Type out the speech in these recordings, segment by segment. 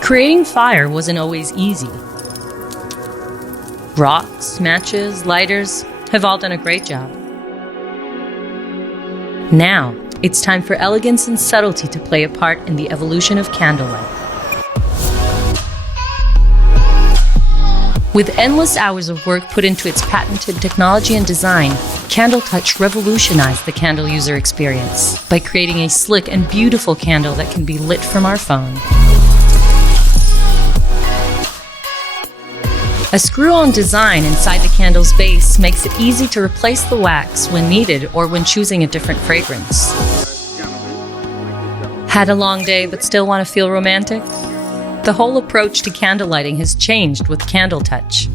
Creating fire wasn't always easy. Rocks, matches, lighters have all done a great job. Now, it's time for elegance and subtlety to play a part in the evolution of candlelight. With endless hours of work put into its patented technology and design, Candle Touch revolutionized the candle user experience by creating a slick and beautiful candle that can be lit from our phone. A screw-on design inside the candle's base makes it easy to replace the wax when needed or when choosing a different fragrance. Had a long day but still want to feel romantic? The whole approach to candle lighting has changed with Candle Touch.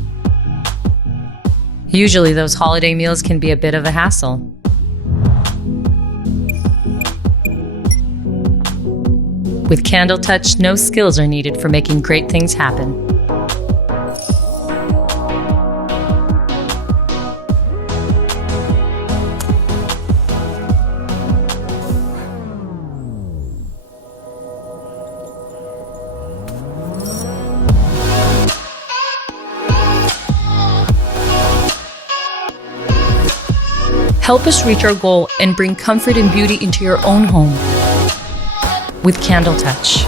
Usually those holiday meals can be a bit of a hassle. With Candle Touch, no skills are needed for making great things happen. Help us reach our goal and bring comfort and beauty into your own home with Candle Touch.